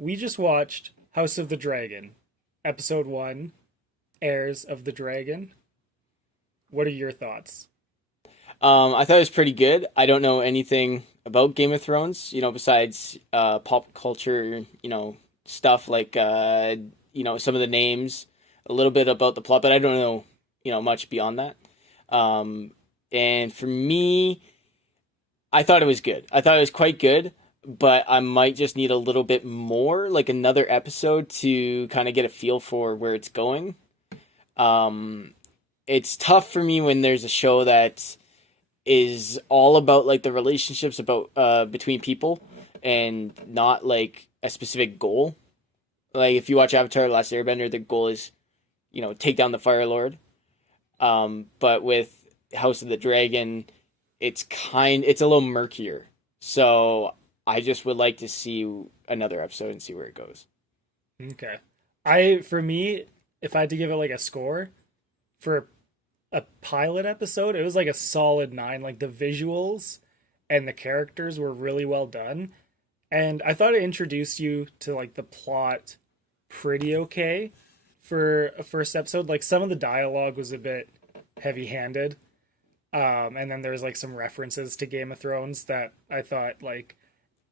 we just watched House of the Dragon, episode 1, Heirs of the Dragon. What are your thoughts? I thought it was pretty good. I don't know anything about Game of Thrones, besides pop culture, stuff like some of the names, a little bit about the plot, but I don't know, much beyond that. Um, and for me, I thought it was good. I thought it was quite good, but I might just need a little bit more, like another episode to kind of get a feel for where it's going. Um, it's tough for me when there's a show that is all about like the relationships about between people and not like a specific goal. Like if you watch Avatar: The Last Airbender, the goal is, take down the Fire Lord. But with House of the Dragon, it's a little murkier. So I just would like to see another episode and see where it goes. Okay. For me, if I had to give it like a score for a pilot episode, it was like a solid 9. Like the visuals and the characters were really well done. And I thought it introduced you to like the plot pretty okay for a first episode. Like some of the dialogue was a bit heavy-handed. And then there's like some references to Game of Thrones that I thought like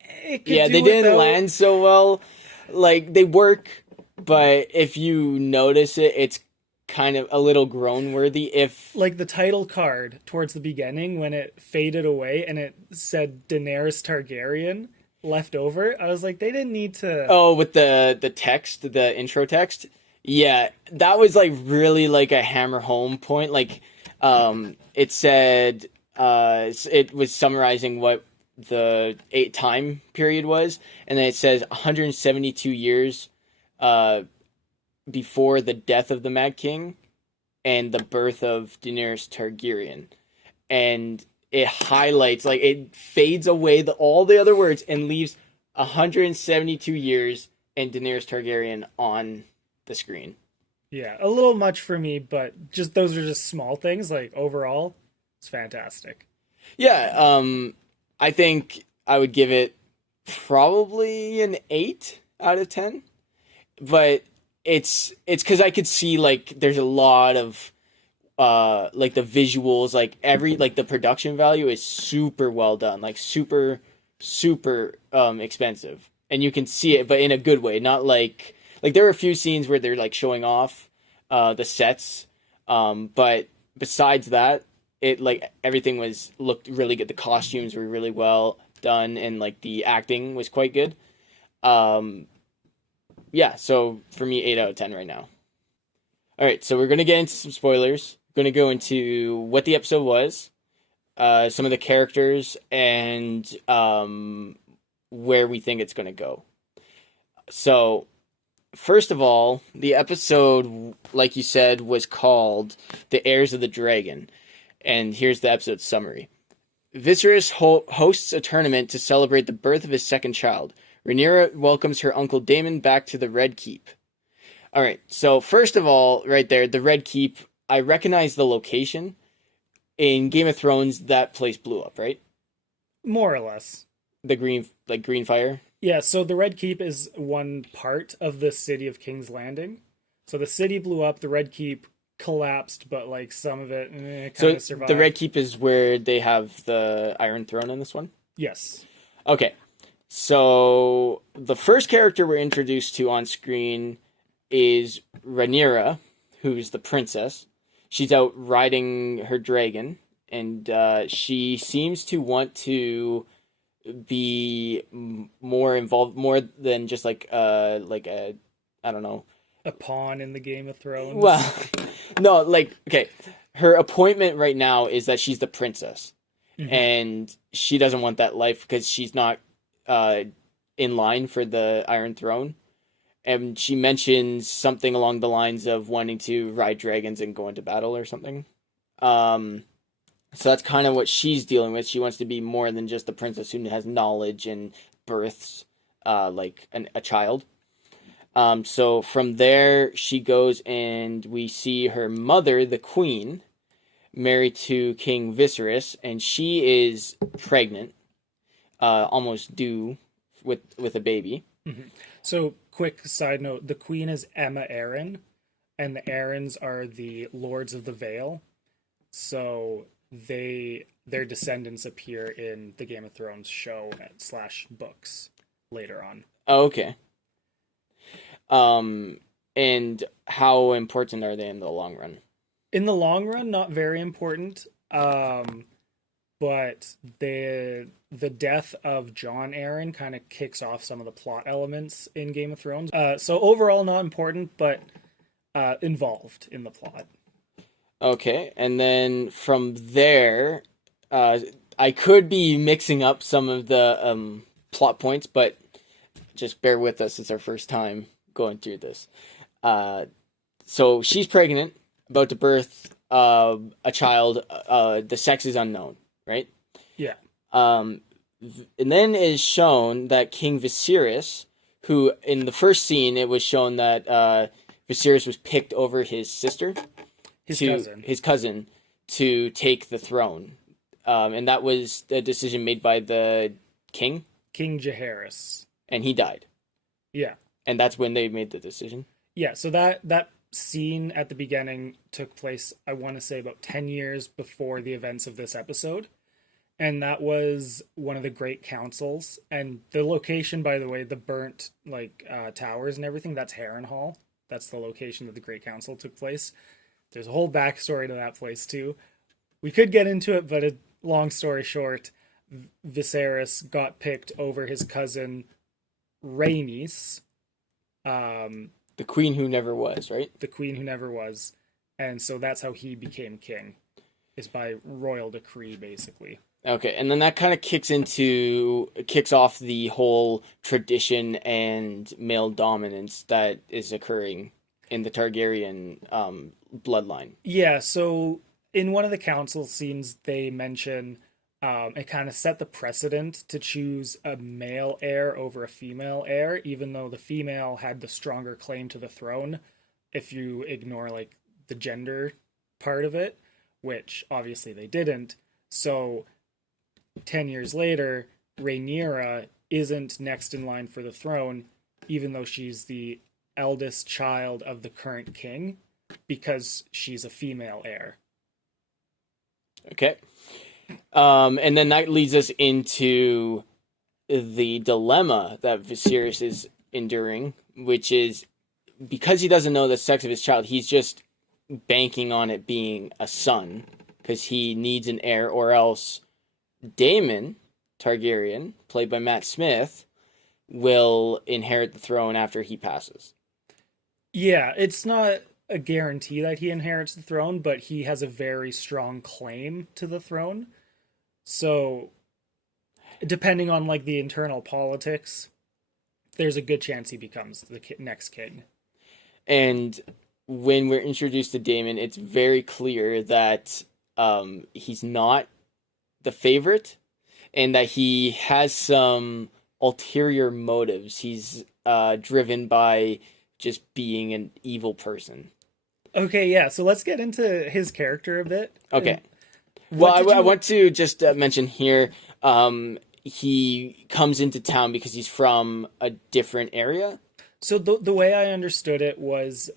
it could Yeah, do they didn't without. land so well. Like they work, but if you notice it, it's kind of a little groan worthy. If Like the title card towards the beginning when it faded away and it said Daenerys Targaryen left over, I was like, they didn't need to. Oh, with the text, the intro text. Yeah, that was like really like a hammer home point. Like, it said, it was summarizing what the time period was, and then it says 172 years, uh, before the death of the Mad King and the birth of Daenerys Targaryen, and it highlights like it fades away all the other words and leaves 172 years and Daenerys Targaryen on the screen. Yeah, a little much for me, but just those are just small things. Like overall, it's fantastic. Yeah, I think I would give it probably an 8 out of 10, but it's because I could see like there's a lot of like the visuals, like every like the production value is super well done, like super expensive, and you can see it, but in a good way, not like there are a few scenes where they're like showing off the sets, but besides that, it like everything was looked really good. The costumes were really well done, and like the acting was quite good. Um, yeah, so for me, 8 out of 10 right now. All right, so we're gonna get into some spoilers. We're gonna go into what the episode was, some of the characters, and where we think it's gonna go. So, first of all, the episode, like you said, was called "The Heirs of the Dragon," and here's the episode summary. Viserys hosts a tournament to celebrate the birth of his second child. Rhaenyra welcomes her uncle Damon back to the Red Keep. All right, so first of all, right there, the Red Keep, I recognize the location. In Game of Thrones, that place blew up, right? More or less. The green fire. Yeah, so the Red Keep is one part of the city of King's Landing. So the city blew up, the Red Keep collapsed, but like some of it kind So of the Red survived. Keep is where they have the Iron Throne in this one. Yes. Okay, so the first character we're introduced to on screen is Rhaenyra, who's the princess. She's out riding her dragon, and she seems to want to be more involved, more than just like a I don't know. A pawn in the Game of Well, Thrones. no, like okay, her appointment right now is that she's the princess, Hmm. and she doesn't want that life because she's not uh in line for the Iron Throne. And she mentions something along the lines of wanting to ride dragons and go into battle or something. Um, so that's kind of what she's dealing with. She wants to be more than just a princess who has knowledge and births, like a child. So from there, she goes and we see her mother, the queen, married to King Viserys, and she is pregnant, almost due with a baby. So, quick side note: the queen is Emma Arryn, and the Arryns are the Lords of the Vale. So their descendants appear in the Game of Thrones show slash books later on. Oh, okay. And how important are they in the long run? In the long run, not very important. But the death of Jon Arryn kind of kicks off some of the plot elements in Game of Thrones. So overall, not important, but involved in the plot. Okay, and then from there, I could be mixing up some of the plot points, but just bear with us. It's our first time going through this. So she's pregnant, about to birth a child. The sex is unknown, right? Yeah. And then it is shown that King Viserys, who in the first scene it was shown that Viserys was picked over his sister, his cousin, to take the throne, and that was a decision made by the king, King Jaehaerys, and he died. Yeah. And that's when they made the decision. Yeah. So that scene at the beginning took place, I want to say, about 10 years before the events of this episode. And that was one of the Great Councils. And the location, by the way, the burnt towers and everything, that's Harrenhal. That's the location that the Great Council took place. There's a whole backstory to that place too. We could get into it, but long story short, Viserys got picked over his cousin Rhaenys. The queen who never was, right? The queen who never was. And so that's how he became king, is by royal decree, basically. Okay, and then that kind of kicks off the whole tradition and male dominance that is occurring in the Targaryen bloodline. Yeah, so in one of the council scenes, they mention it kind of set the precedent to choose a male heir over a female heir, even though the female had the stronger claim to the throne, if you ignore the gender part of it, which obviously they didn't. So 10 years later, Rhaenyra isn't next in line for the throne, even though she's the eldest child of the current king, because she's a female heir. Okay. And then that leads us into the dilemma that Viserys is enduring, which is because he doesn't know the sex of his child, he's just banking on it being a son, because he needs an heir, or else Damon Targaryen, played by Matt Smith, will inherit the throne after he passes. Yeah, it's not a guarantee that he inherits the throne, but he has a very strong claim to the throne. So, depending on the internal politics, there's a good chance he becomes the next king. And when we're introduced to Damon, it's very clear that he's not the favorite, and that he has some ulterior motives. He's driven by just being an evil person. Okay, yeah, so let's get into his character a bit. Okay. Well, I want to just mention here, he comes into town because he's from a different area. So the way I understood it was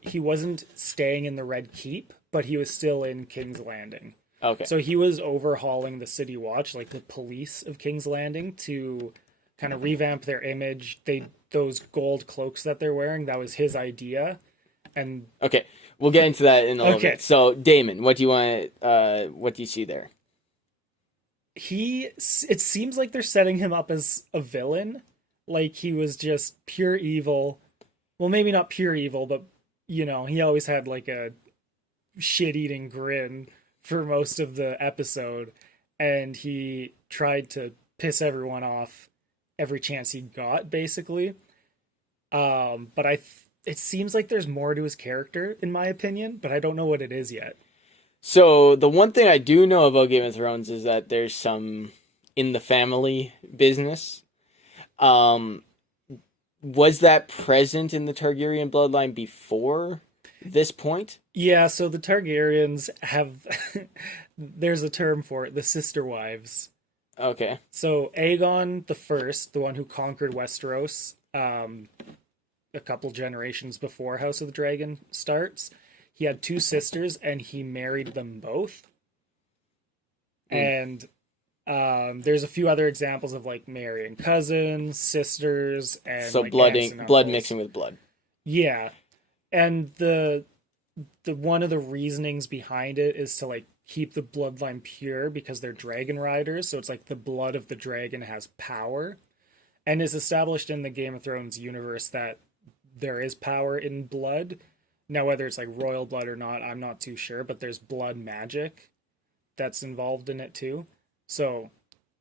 he wasn't staying in the Red Keep, but he was still in King's Landing. Okay. So he was overhauling the City Watch, the police of King's Landing, to kind of revamp their image. Those gold cloaks that they're wearing, that was his idea. And okay, we'll get into that in a little bit. So Damon, what do you see there? It seems like they're setting him up as a villain. He was just pure evil. Well, maybe not pure evil, but he always had a shit-eating grin for most of the episode, and he tried to piss everyone off every chance he got, basically. But it seems like there's more to his character, in my opinion, but I don't know what it is yet. So the one thing I do know about Game of Thrones is that there's some in the family business. Was that present in the Targaryen bloodline before this point? Yeah, so the Targaryens have there's a term for it, the sister wives. Okay. So Aegon the First, the one who conquered Westeros, a couple generations before House of the Dragon starts. He had two sisters, and he married them both. And there's a few other examples of like marrying cousins, sisters, and So like aunts and blood uncles. mixing with blood. Yeah, and the one of the reasonings behind it is to like keep the bloodline pure because they're dragon riders. So it's like the blood of the dragon has power, and it's established in the Game of Thrones universe that there is power in blood. Now, whether it's like royal blood or not, I'm not too sure, but there's blood magic that's involved in it too. So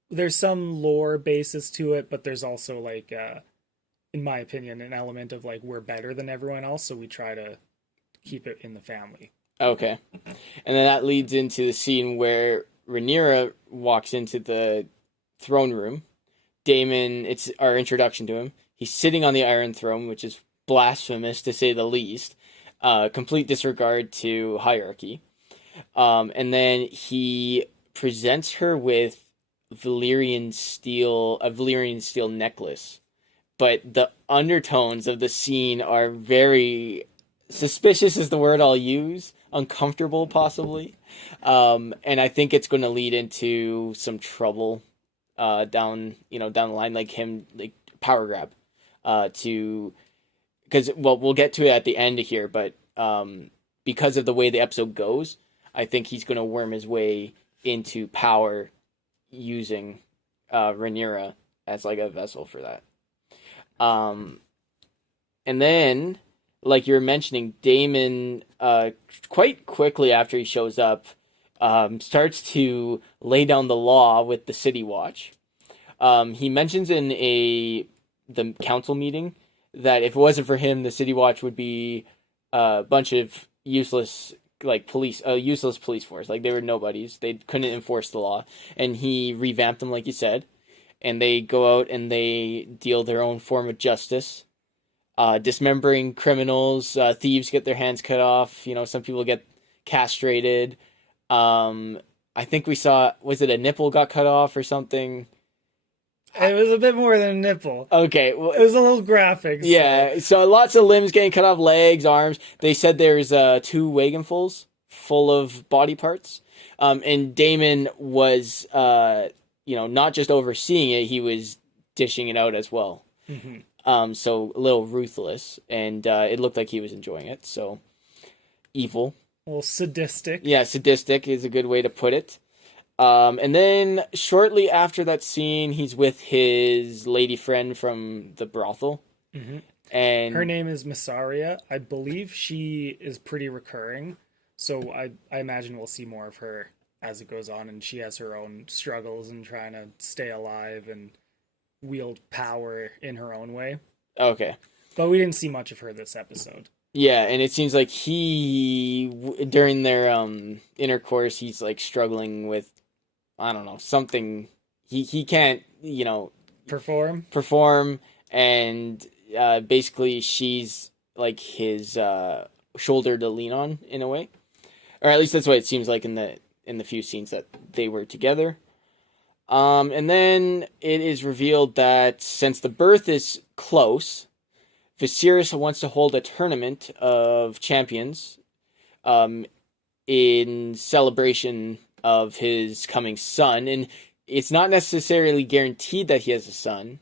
there's some lore basis to it, but there's also like in my opinion, an element of like we're better than everyone else, so we try to keep it in the family. Okay. And then that leads into the scene where Rhaenyra walks into the throne room. Damon, it's our introduction to him. He's sitting on the Iron Throne, which is blasphemous to say the least. Complete disregard to hierarchy. And then he presents her with a Valyrian steel necklace. But the undertones of the scene are very suspicious is the word I'll use. Uncomfortable, possibly. And I think it's going to lead into some trouble down the line, like him, like power grab. Because we'll get to it at the end here, but because of the way the episode goes, I think he's going to worm his way into power using Rhaenyra as like a vessel for that. And then, like you were mentioning, Damon, quite quickly after he shows up, starts to lay down the law with the City Watch. He mentions in the council meeting that if it wasn't for him, the City Watch would be a bunch of useless useless police force. Like they were nobodies. They couldn't enforce the law, and he revamped them, like you said. And they go out and they deal their own form of justice, dismembering criminals. Thieves get their hands cut off. Some people get castrated. I think we saw, was it a nipple got cut off or something? It was a bit more than a nipple. Okay. Well, it was a little graphic. Yeah, so lots of limbs getting cut off, legs, arms. They said there's 2 wagonfuls full of body parts. And Damon was... not just overseeing it, he was dishing it out as well. Mm-hmm. So a little ruthless, and it looked like he was enjoying it. So evil, a little sadistic. Yeah, sadistic is a good way to put it. And then shortly after that scene, he's with his lady friend from the brothel, mm-hmm. and her name is Missaria. I believe she is pretty recurring, so I imagine we'll see more of her as it goes on, and she has her own struggles and trying to stay alive and wield power in her own way. Okay. But we didn't see much of her this episode. Yeah, and it seems like during their intercourse, he's like struggling with, I don't know, something. He can't, perform, and basically she's like his shoulder to lean on in a way, or at least that's what it seems like in the few scenes that they were together. And then it is revealed that since the birth is close, Viserys wants to hold a tournament of champions in celebration of his coming son. And it's not necessarily guaranteed that he has a son.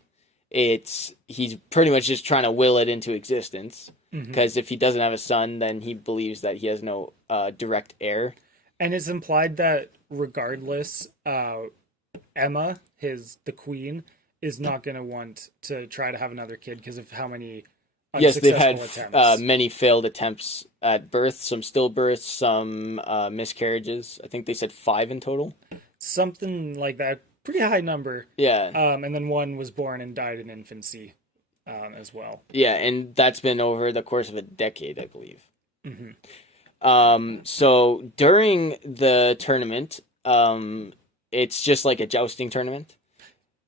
He's pretty much just trying to will it into existence. Because if he doesn't have a son, then he believes that he has no direct heir. And it's implied that regardless, Emma, the queen, is not going to want to try to have another kid because of how many they've had attempts. Many failed attempts at birth, some stillbirths, some miscarriages. I think they said 5 in total. Something like that. Pretty high number. Yeah. And then one was born and died in infancy as well. Yeah, and that's been over the course of a decade, I believe. Mm-hmm. So during the tournament, it's just like a jousting tournament.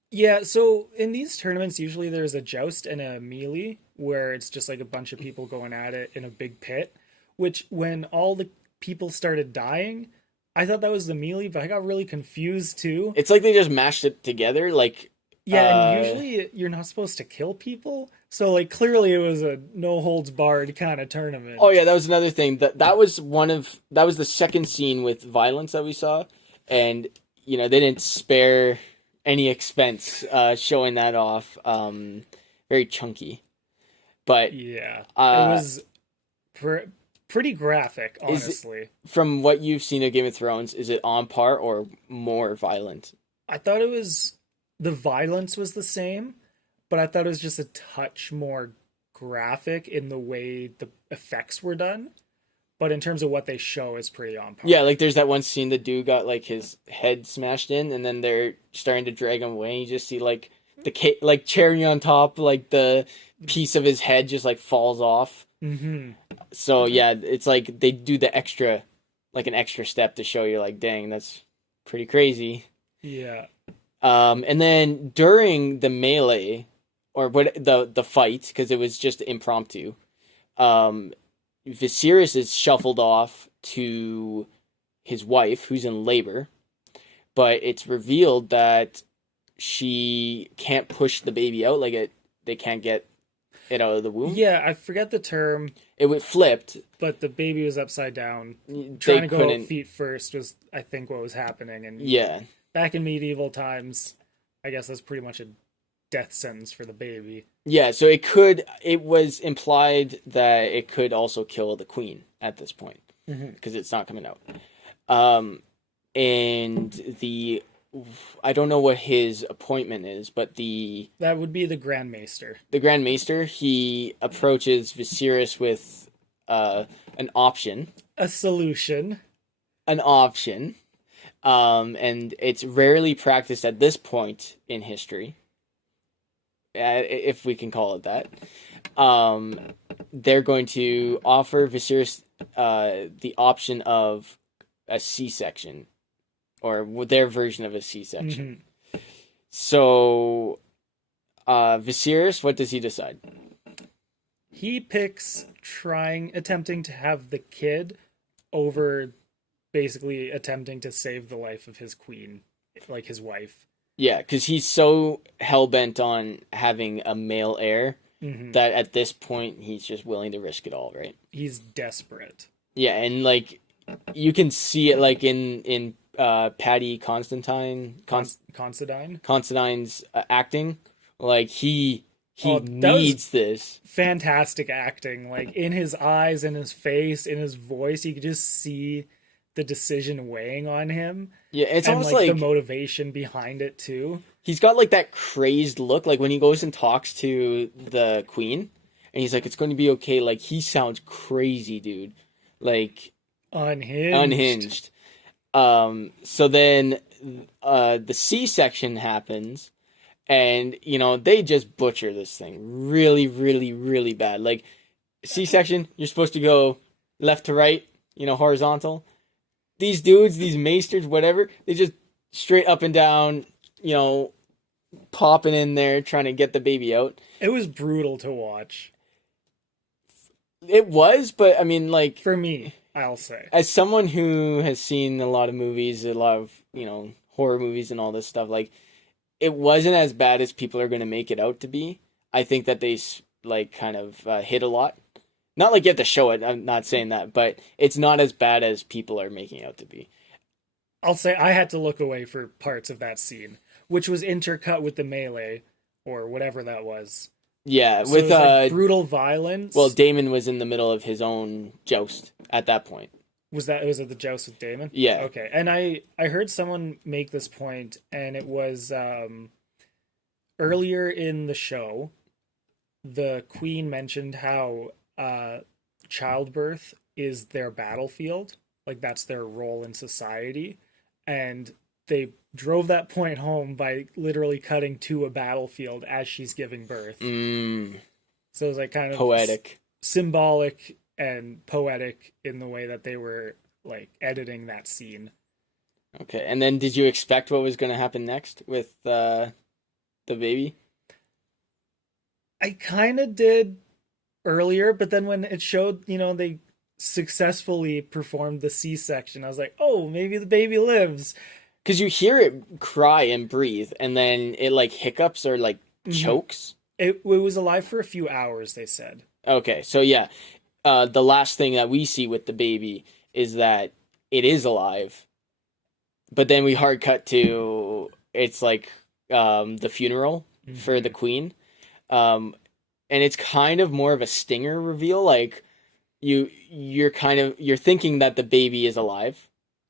Yeah, so in these tournaments, usually there's a joust and a melee, where it's just like a bunch of people going at it in a big pit, which when all the people started dying, I thought that was the melee, but I got really confused too. It's like they just mashed it together, like... Yeah, and usually you're not supposed to kill people, So like clearly it was a no holds barred kind of tournament. Oh yeah, that was another thing. That was the second scene with violence that we saw, and they didn't spare any expense showing that off. Very chunky, but Yeah. It uh, was pretty graphic, is honestly. from what you've seen of Game of Thrones, is it on par or more violent? I thought it was the violence was the same, but I thought it was just a touch more graphic in the way the effects were done. But in terms of what they show, is pretty on par. Yeah, like there's that one scene the dude got like his head smashed in, and then they're starting to drag him away. And you just see like like cherry on top, like the piece of his head just like falls off. Mm-hmm. So yeah, it's like they do the extra, like an extra step to show you like, dang, that's pretty crazy. Yeah. And then during the melee, or what the fight, because it was just impromptu. Um, Viserys is shuffled off to his wife, who's in labor, but it's revealed that she can't push the baby out, like they can't get it out of the womb. Yeah, I forget the term, It was flipped. but the baby was upside down. They Trying to go couldn't. feet first was, I think, what was happening. And Yeah, back in medieval times, I guess that's pretty much a death sentence for the baby. yeah. So it was implied that it could also kill the queen at this point Mm-hmm. because it's not coming out. And I don't know what his appointment is, but That would be the Grand Maester. the Grand Maester, he approaches Viserys with an option. A solution. An option. And it's rarely practiced at this point in history, if we can call it that. They're going to offer Viserys the option of a C-section, or their version of a C-section. Mm-hmm. So, Viserys, what does he decide? He picks attempting to have the kid over basically attempting to save the life of his queen, like his wife. Yeah, because he's so hell-bent on having a male heir Mm-hmm. that at this point he's just willing to risk it all, right? He's desperate. Yeah, and like you can see it like in Paddy Considine's acting. Like he needs this. Fantastic acting. Like in his eyes, in his face, in his voice, you could just see the decision weighing on him. Yeah, it's and almost like like the motivation behind it too. he's got like that crazed look, like when he goes and talks to the queen, and he's like, "It's going to be okay." Like he sounds crazy, dude. Like unhinged. So then the C-section happens, and they just butcher this thing really, really, really bad. Like C-section, you're supposed to go left to right, horizontal. These dudes, these maesters, whatever, they just straight up and down, popping in there trying to get the baby out. It was brutal to watch. It was, but I mean, like, For me, I'll say. as someone who has seen a lot of movies, a lot of, horror movies and all this stuff, like, it wasn't as bad as people are going to make it out to be. I think that they, like, kind of hit a lot. Not like you have to show it, I'm not saying that, but it's not as bad as people are making it out to be. I'll say I had to look away for parts of that scene, which was intercut with the melee, or whatever that was. Yeah, So with it was like brutal violence. well, Damon was in the middle of his own joust at that point. was it the joust with Damon? Yeah. Okay. And I heard someone make this point, and it was earlier in the show, the queen mentioned how childbirth is their battlefield, like that's their role in society, and they drove that point home by literally cutting to a battlefield as she's giving birth. So it was like kind of Poetic. symbolic and poetic in the way that they were like editing that scene. Okay, and then did you expect what was going to happen next with the baby? I kind of did earlier, but then when it showed, they successfully performed the C-section, I was like, oh, maybe the baby lives. Because you hear it cry and breathe, and then it like hiccups or like chokes. It was alive for a few hours, they said. Okay, so yeah, the last thing that we see with the baby is that it is alive, but then we hard cut to it's like the funeral for the Hmm. queen, um, and it's kind of more of a stinger reveal. Like you're thinking that the baby is alive.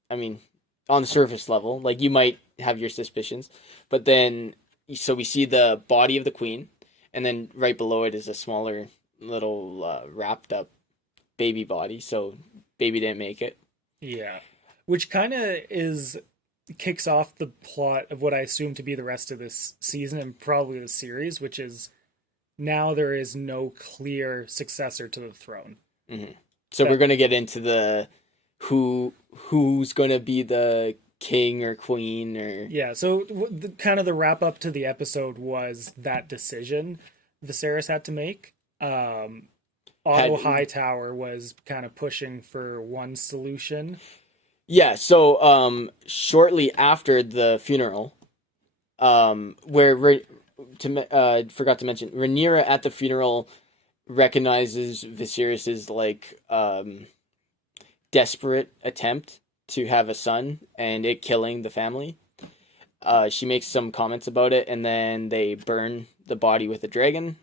I mean, on the surface level, like you might have your suspicions, but then so we see the body of the queen, and then right below it is a smaller little wrapped up baby body. So baby didn't make it. Yeah. Which kind of is kicks off the plot of what I assume to be the rest of this season and probably the series, which is now there is no clear successor to the throne. Hmm. So we're That gonna get into the who's gonna be the king or queen or Yeah, so kind of the wrap up to the episode was that decision Viserys had to make. had Otto Hightower was kind of pushing for one solution. yeah. So shortly after the funeral, where forgot to mention Rhaenyra at the funeral recognizes Viserys's like desperate attempt to have a son and it killing the family. She makes some comments about it, and then they burn the body with a dragon.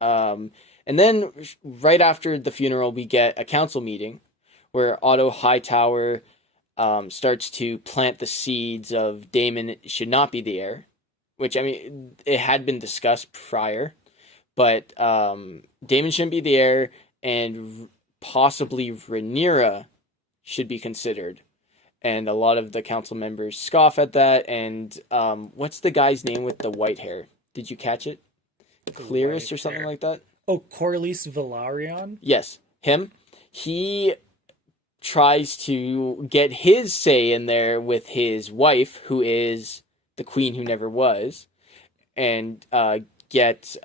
And then right after the funeral, we get a council meeting where Otto Hightower starts to plant the seeds of Damon should not be the heir, which I mean it had been discussed prior, but Damon shouldn't be the heir, and possibly Rhaenyra should be considered. And a lot of the council members scoff at that. And what's the guy's name with the white hair? Did you catch it? The Clearus white or something hair. like that? Oh, Corlys Velaryon? Yes, him. He tries to get his say in there with his wife, who is the queen who never was, and get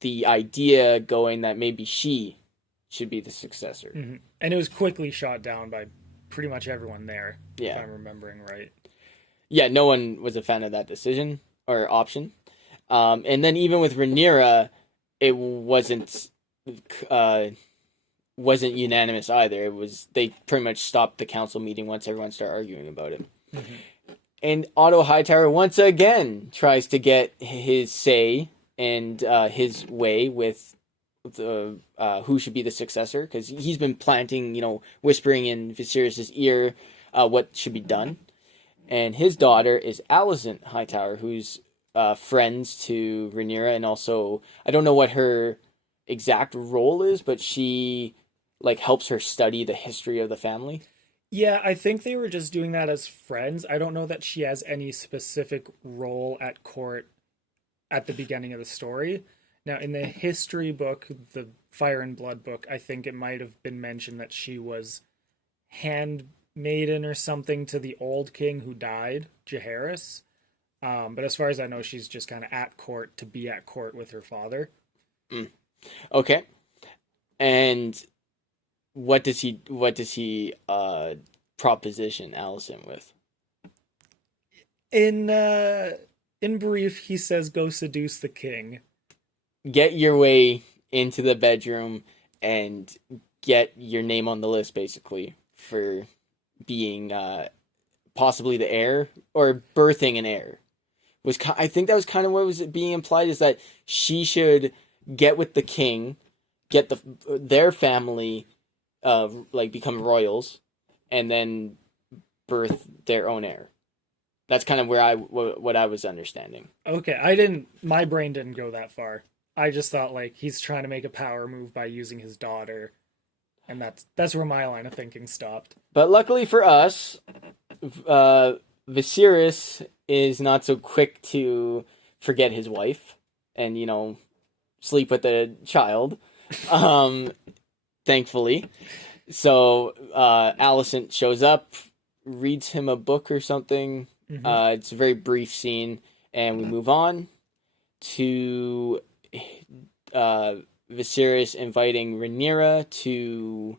the idea going that maybe she should be the successor. Hmm. And it was quickly shot down by pretty much everyone there, if Yeah. I'm remembering right. Yeah, no one was a fan of that decision or option. And then even with Rhaenyra, it uh, wasn't unanimous either. It was they pretty much stopped the council meeting once everyone started arguing about it. Hmm. And Otto Hightower once again tries to get his say and his way with the who should be the successor, because he's been planting, whispering in Viserys's ear what should be done. And his daughter is Alicent Hightower, who's friends to Rhaenyra, and also I don't know what her exact role is, but she like helps her study the history of the family. Yeah, I think they were just doing that as friends. I don't know that she has any specific role at court at the beginning of the story. Now, in the history book, the Fire and Blood book, I think it might have been mentioned that she was handmaiden or something to the old king who died, Jaehaerys. But as far as I know, she's just kind of at court to be at court with her father. Mm. Okay. And what does he proposition Alicent with? In brief, he says, "Go seduce the king." Get your way into the bedroom and get your name on the list, basically, for being possibly the heir or birthing an heir. I think that was kind of what was being implied, is that she should get with the king, get their family like become royals, and then birth their own heir. That's kind of what I was understanding. Okay, my brain didn't go that far. I just thought like he's trying to make a power move by using his daughter, and that's where my line of thinking stopped. But luckily for us, Viserys is not so quick to forget his wife and sleep with the child. Um, Thankfully, so Alicent shows up, reads him a book or something. Hmm. It's a very brief scene, and we move on to Viserys inviting Rhaenyra to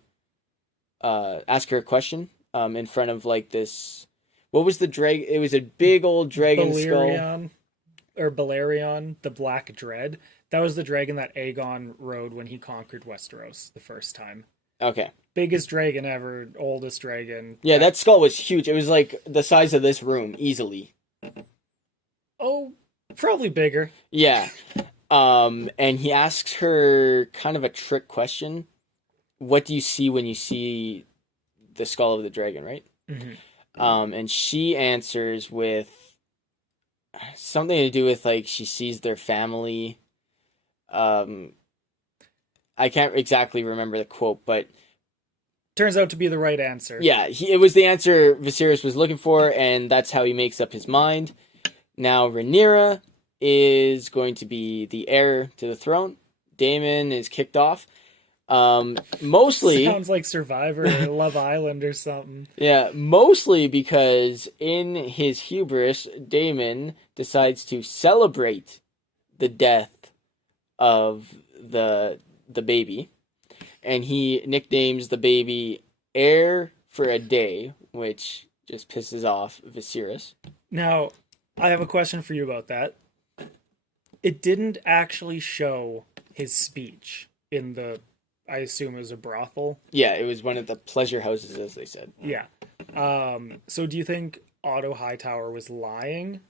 ask her a question in front of like this. What was the dragon? It was a big old dragon skull. Balerion. or Balerion, the Black Dread. That was the dragon that Aegon rode when he conquered Westeros the first time. Okay. Biggest dragon ever, oldest dragon. Yeah, that skull was huge. It was like the size of this room, easily. Oh, probably bigger. Yeah. And he asks her kind of a trick question. What do you see when you see the skull of the dragon, right? Mm-hmm. And she answers with something to do with like she sees their family. I can't exactly remember the quote, but turns out to be the right answer. Yeah, it was the answer Viserys was looking for, and that's how he makes up his mind. Now Rhaenyra is going to be the heir to the throne. Damon is kicked off. Mostly sounds like Survivor or Love Island or something. Yeah, mostly because in his hubris, Damon decides to celebrate the death of the baby, and he nicknames the baby Heir for a Day, which just pisses off Viserys. Now, I have a question for you about that. It didn't actually show his speech in the, I assume it was a brothel. Yeah, it was one of the pleasure houses, as they said. Yeah. So do you think Otto Hightower was lying?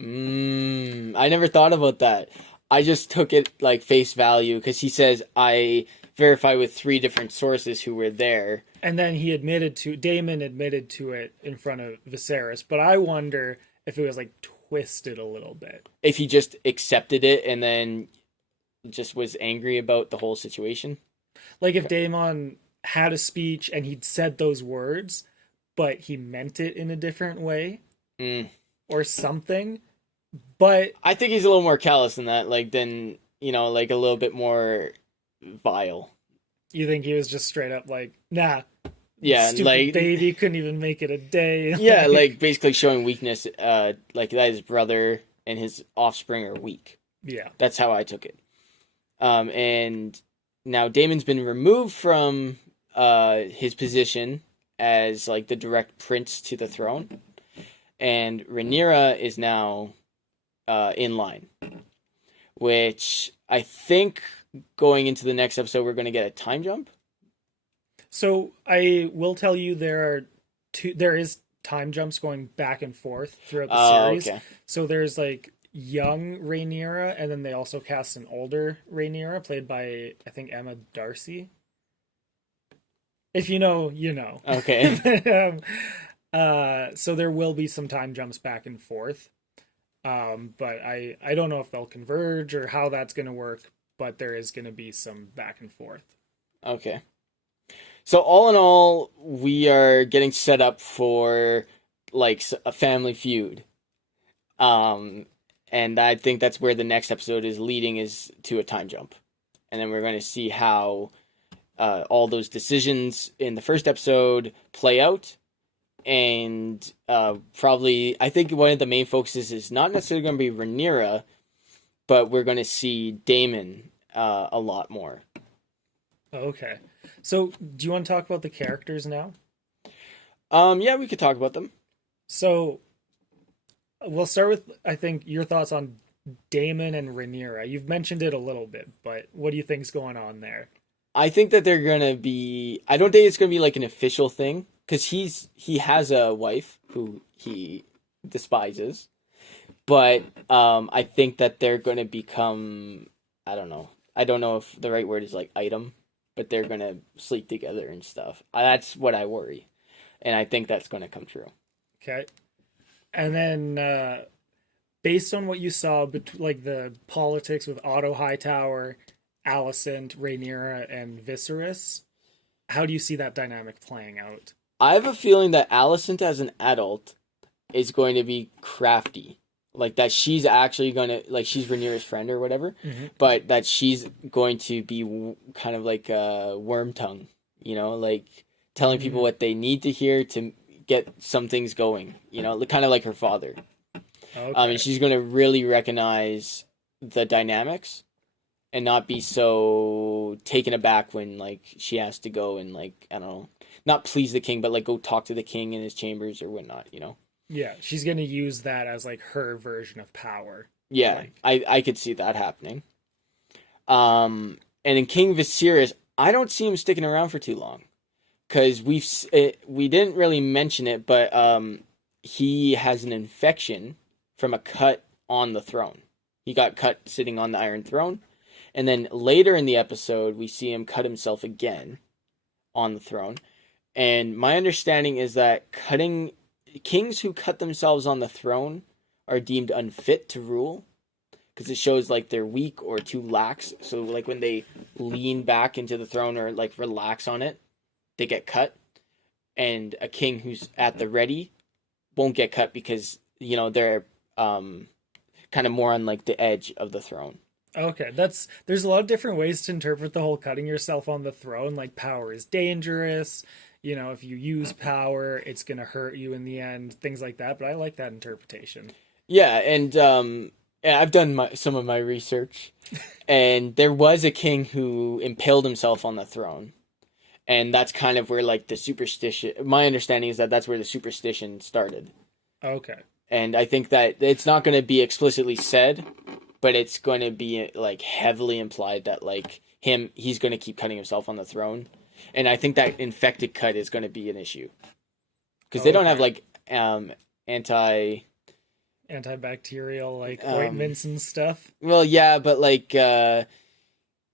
I never thought about that. I just took it like face value because he says, I verify with 3 different sources who were there. And then Damon admitted to it in front of Viserys. But I wonder if it was like twisted a little bit. If he just accepted it and then just was angry about the whole situation. Like if Damon had a speech and he'd said those words, but he meant it in a different way or something. But I think he's a little more callous than that, like a little bit more vile. You think he was just straight up like, nah. Yeah, stupid like baby couldn't even make it a day. Yeah, like basically showing weakness, like that his brother and his offspring are weak. Yeah. That's how I took it. And now Damon's been removed from his position as like the direct prince to the throne, and Rhaenyra is now in line, which I think going into the next episode we're going to get a time jump. So I will tell you there is time jumps going back and forth throughout the series. Okay. So there's like young Rhaenyra, and then they also cast an older Rhaenyra played by I think Emma Darcy. If you know, you know. Okay. So there will be some time jumps back and forth. But I don't know if they'll converge or how that's going to work, but there is going to be some back and forth. Okay. So all in all, we are getting set up for like a family feud. And I think that's where the next episode is leading, is to a time jump. And then we're going to see how all those decisions in the first episode play out. And probably, I think one of the main focuses is not necessarily going to be Rhaenyra, but we're going to see Damon a lot more. Okay. So, do you want to talk about the characters now? Yeah, we could talk about them. So, we'll start with, I think, your thoughts on Damon and Rhaenyra. You've mentioned it a little bit, but what do you think's going on there? I think that they're going to be... I don't think it's going to be like an official thing, because he has a wife who he despises. But I think that they're going to become... I don't know. I don't know if the right word is like item, but they're going to sleep together and stuff. That's what I worry. And I think that's going to come true. Okay. And then, based on what you saw, like the politics with Otto Hightower, Alicent, Rhaenyra, and Viserys, how do you see that dynamic playing out? I have a feeling that Alicent as an adult is going to be crafty. Like that she's actually going to, like she's Rhaenyra's friend or whatever, but that she's going to be kind of like a worm tongue, like telling people what they need to hear to get some things going, kind of like her father. Okay. And she's going to really recognize the dynamics and not be so taken aback when like she has to go and like, I don't know, not please the king, but like go talk to the king in his chambers or whatnot, Yeah, she's going to use that as like her version of power. Yeah, Like, I could see that happening. And in King Viserys, I don't see him sticking around for too long because we didn't really mention it, but he has an infection from a cut on the throne. He got cut sitting on the Iron Throne, and then later in the episode, we see him cut himself again on the throne. And my understanding is that cutting kings who cut themselves on the throne are deemed unfit to rule because it shows like they're weak or too lax. So like when they lean back into the throne or like relax on it, they get cut. And a king who's at the ready won't get cut because they're kind of more on like the edge of the throne. okay, there's a lot of different ways to interpret the whole cutting yourself on the throne. Like power is dangerous. If you use power, it's gonna hurt you in the end. Things like that. But I like that interpretation. Yeah, and yeah, I've done some of my research, and there was a king who impaled himself on the throne, and that's kind of where like the superstition. My understanding is that that's where the superstition started, Okay. and I think that it's not going to be explicitly said, but it's going to be like heavily implied that like he's going to keep cutting himself on the throne, and I think that infected cut is going to be an issue because they don't have Okay. like anti. Antibacterial like Um, ointments and stuff. Well, yeah, but like, what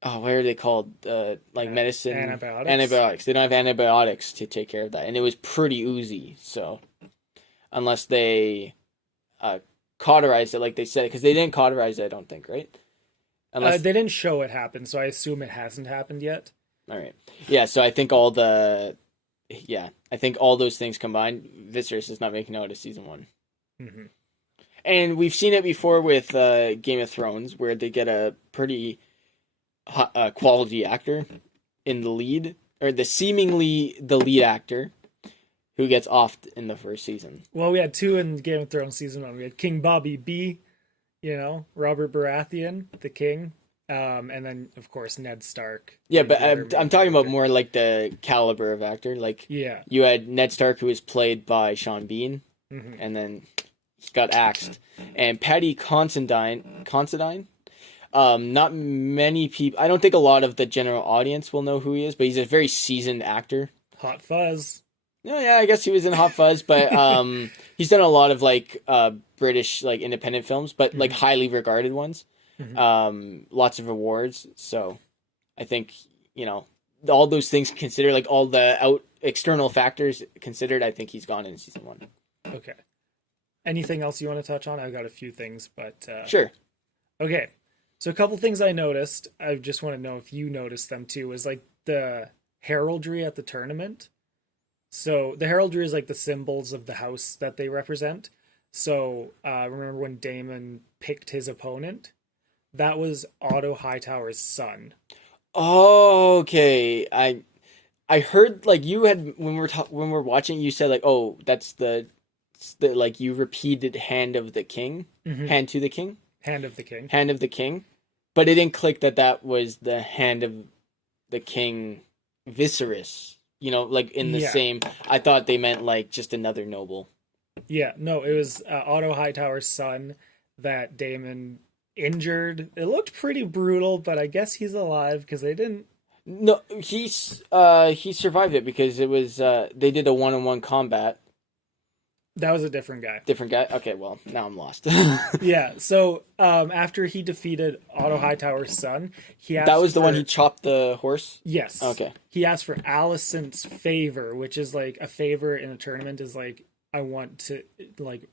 are they called? Like medicine Antibiotics. antibiotics. They don't have antibiotics to take care of that, and it was pretty oozy. So unless they cauterized it, like they said, because they didn't cauterize it, I don't think, right? Unless, They didn't show it happen, so I assume it hasn't happened yet. all right, yeah. So I think I think all those things combined, Viserys is not making out of season one. Hmm. And we've seen it before with Game of Thrones, where they get a pretty quality actor in the lead, or seemingly the lead actor, who gets offed in the first season. Well, we had two in Game of Thrones season one. We had King Bobby B, Robert Baratheon, the king, and then of course Ned Stark. Yeah, like but the other I'm, main I'm talking about character. more like the caliber of actor. Like Yeah. you had Ned Stark, who was played by Sean Bean, Hmm. and then he got axed. And Paddy Considine. Not many people. I don't think a lot of the general audience will know who he is, but he's a very seasoned actor. Hot Fuzz. No, yeah, I guess he was in Hot Fuzz, but he's done a lot of like British like independent films, but like Hmm. highly regarded ones. Hmm. Lots of awards. So I think all those things considered, like all the external factors considered, I think he's gone in season one. Okay. Anything else you want to touch on? I've got a few things, but Sure. okay. So a couple things I noticed. I just want to know if you noticed them too. Was like the heraldry at the tournament. So the heraldry is like the symbols of the house that they represent. So remember when Damon picked his opponent? That was Otto Hightower's son. Oh, okay. I heard like you had when we're watching, you said like, oh, that's the like you repeated hand of the king, Hmm. hand to the king, Hand of the King. hand of the king, but it didn't click that that was the hand of the king, Viserys. Like in the Yeah. same. I thought they meant like just another noble. Yeah. No, it was Otto Hightower's son that Damon injured. It looked pretty brutal, but I guess he's alive because they didn't. No, he survived it because it was they did a one-on-one combat. That was a different guy. Different guy. Okay, well now I'm lost. Yeah. So after he defeated Otto Hightower's son, he That asked was the for, one he chopped the horse. yes. Okay. He asked for Alicent's favor, which is like a favor in a tournament is like I want to like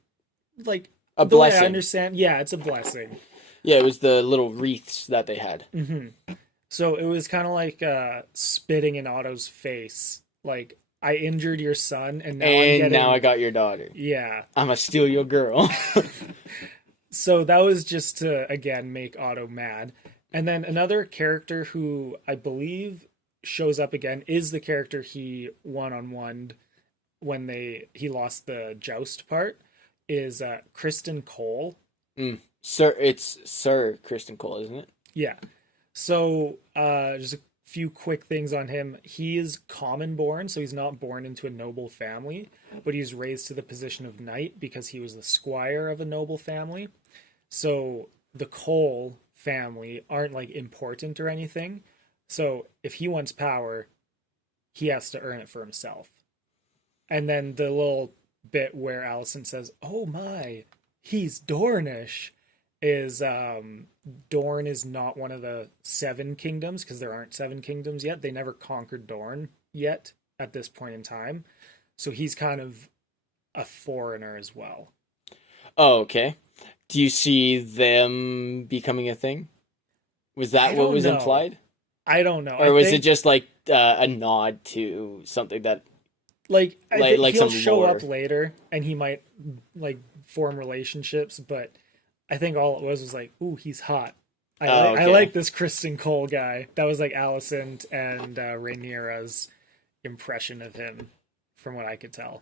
A the way I blessing. understand. Yeah, it's a blessing. Yeah, it was the little wreaths that they had. Hmm. So it was kind of like spitting in Otto's face. Like I injured your son, and now I'm And getting. now I got your daughter. Yeah. I'ma steal your girl. So that was just to again make Otto mad. And then another character who I believe shows up again is the character he one-on-one when he lost the joust part is Kristen Cole. Sir, it's Sir Kristen Cole, isn't it? Yeah. So just a few quick things on him. He is common born, so he's not born into a noble family, but he's raised to the position of knight because he was the squire of a noble family. So the Cole family aren't like important or anything. So if he wants power, he has to earn it for himself. And then the little bit where Allison says, "Oh my, he's Dornish," is Dorne is not one of the seven kingdoms because there aren't seven kingdoms yet. They never conquered Dorne yet at this point in time. So he's kind of a foreigner as well. Oh, okay. Do you see them becoming a thing? Was I that what don't was know. implied? I don't know. Or was it just like a nod to something that I think like he'll some show lore? up later and he might like form relationships, but I think all it was like, "Ooh, he's hot." Oh, I okay. like this Kristen Cole guy. That was like Allison and Rhaenyra's impression of him, from what I could tell.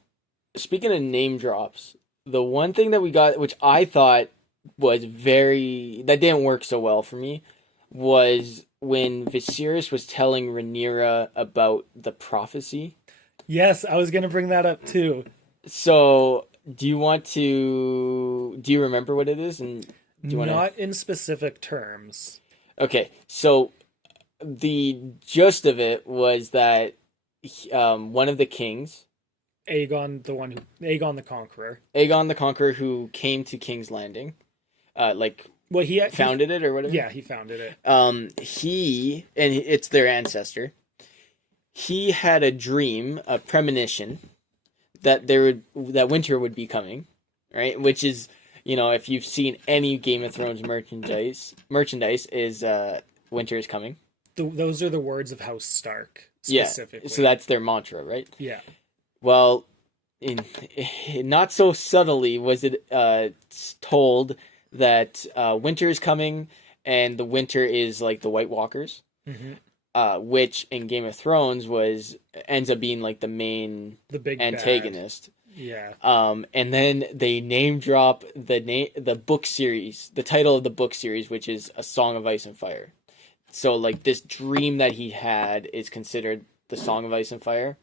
Speaking of name drops, the one thing that we got, which I thought was that didn't work so well for me, was when Viserys was telling Rhaenyra about the prophecy. Yes, I was gonna bring that up too. So, do you remember what it is? And do you want to? Not in specific terms. Okay, so the gist of it was that one of the kings, Aegon the Conqueror. Aegon the Conqueror, who came to King's Landing, like Well, he founded it or whatever. yeah, he founded it. It's their ancestor. He had a dream, a premonition that winter would be coming, right? Which is, if you've seen any Game of Thrones merchandise is winter is coming. Those are the words of House Stark Yeah, specifically. so that's their mantra, right? Yeah. Well, in not so subtly was it told that winter is coming, and the winter is like the White Walkers, Hmm. which in Game of Thrones ends up being like the main The big antagonist. bad. Yeah. And then they name drop the book series, the title of the book series, which is A Song of Ice and Fire. So like this dream that he had is considered the Song of Ice and Fire.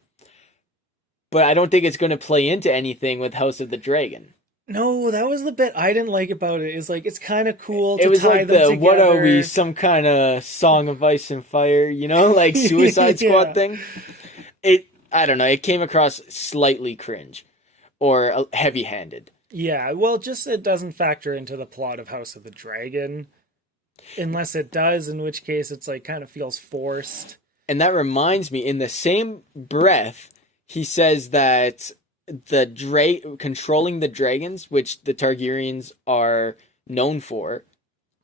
But I don't think it's going to play into anything with House of the Dragon. No, that was the bit I didn't like about it. Is like it's kind of cool It to was tie like them the together. what are we, some kind of Song of Ice and Fire, like Suicide Squad Yeah. thing. I don't know. It came across slightly cringe or heavy-handed. Yeah, well, just it doesn't factor into the plot of House of the Dragon, unless it does, in which case it's like kind of feels forced. And that reminds me, in the same breath, he says that controlling the dragons, which the Targaryens are known for,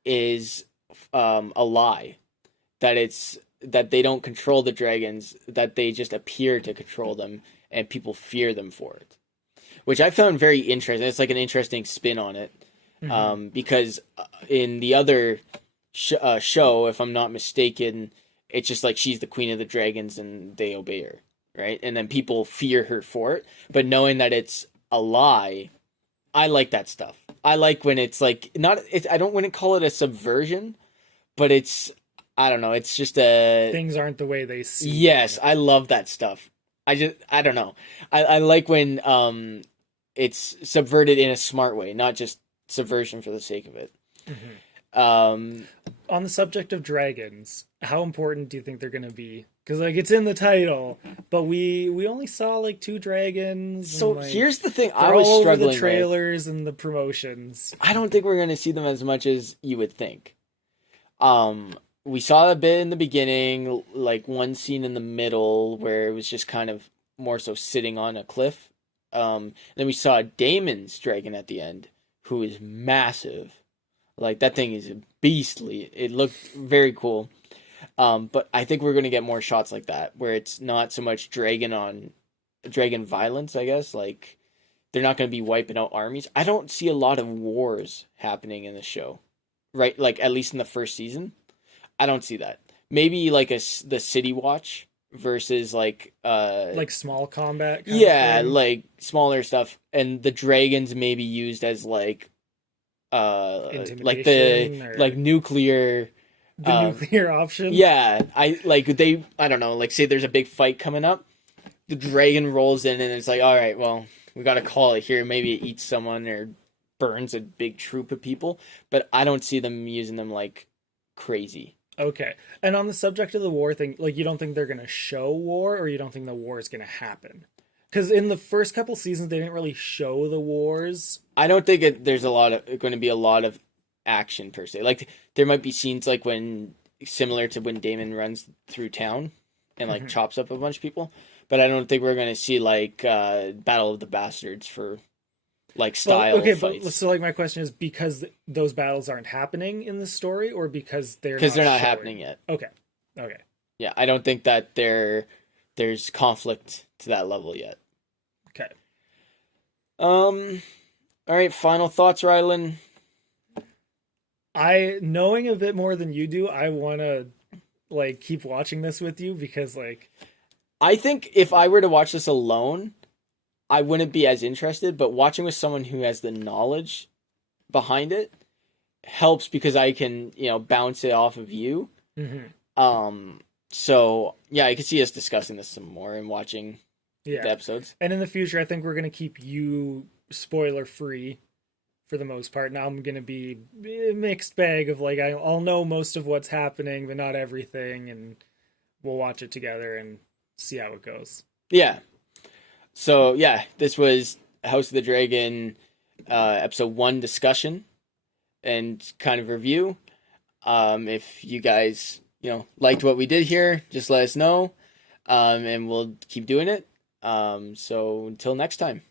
is a lie. That they don't control the dragons, that they just appear to control them, and people fear them for it. Which I found very interesting. It's like an interesting spin on it, Mhm. because in the other show, if I'm not mistaken, it's just like she's the queen of the dragons and they obey her, right? And then people fear her for it. But knowing that it's a lie, I like that stuff. I like when it's like I don't want to call it a subversion, but I don't know. It's just Things aren't the way they seem. yes. I love that stuff. I don't know. I like when it's subverted in a smart way, not just subversion for the sake of it. Mhm. Um, On the subject of dragons, how important do you think they're going to be? Because like it's in the title, but we only saw like two dragons. so and, like, here's the thing I they're was all over struggling the with. trailers and the promotions. I don't think we're going to see them as much as you would think. We saw a bit in the beginning, like one scene in the middle where it was just kind of more so sitting on a cliff. Then we saw Damon's dragon at the end, who is massive. Like that thing is beastly. It looked very cool. But I think we're going to get more shots like that, where it's not so much dragon violence, I guess. Like they're not going to be wiping out armies. I don't see a lot of wars happening in the show, right? Like at least in the first season, I don't see that. Maybe like the City Watch versus like Small combat. Kind yeah, of thing. like smaller stuff, and the dragons may be used as like Intimidation or like nuclear the nuclear option. yeah, I don't know, like say there's a big fight coming up, the dragon rolls in and it's like, all right, well, we got to call it here, maybe it eats someone or burns a big troop of people, but I don't see them using them like crazy. Okay. And on the subject of the war thing, like you don't think they're gonna show war, or you don't think the war is gonna happen? Because in the first couple seasons, they didn't really show the wars. I don't think there's going to be a lot of action per se. Like there might be scenes like when similar to when Damon runs through town and like chops up a bunch of people, but I don't think we're going to see like Battle of the Bastards for like style fights. But so like my question is because those battles aren't happening in the story, or because they're not showing? happening yet. Okay. Okay. Yeah, I don't think that there's conflict to that level yet. Okay. All right, final thoughts, Rylan. Knowing a bit more than you do, I want to like keep watching this with you because like I think if I were to watch this alone, I wouldn't be as interested, but watching with someone who has the knowledge behind it helps because I can, bounce it off of you. So yeah, I could see us discussing this some more and watching the episodes. And in the future, I think we're going to keep you spoiler free for the most part. Now I'm going to be a mixed bag of like, I'll know most of what's happening, but not everything. And we'll watch it together and see how it goes. Yeah. So yeah, this was House of the Dragon, episode 1 discussion and kind of review. If you guys, liked what we did here, just let us know. And we'll keep doing it. So until next time.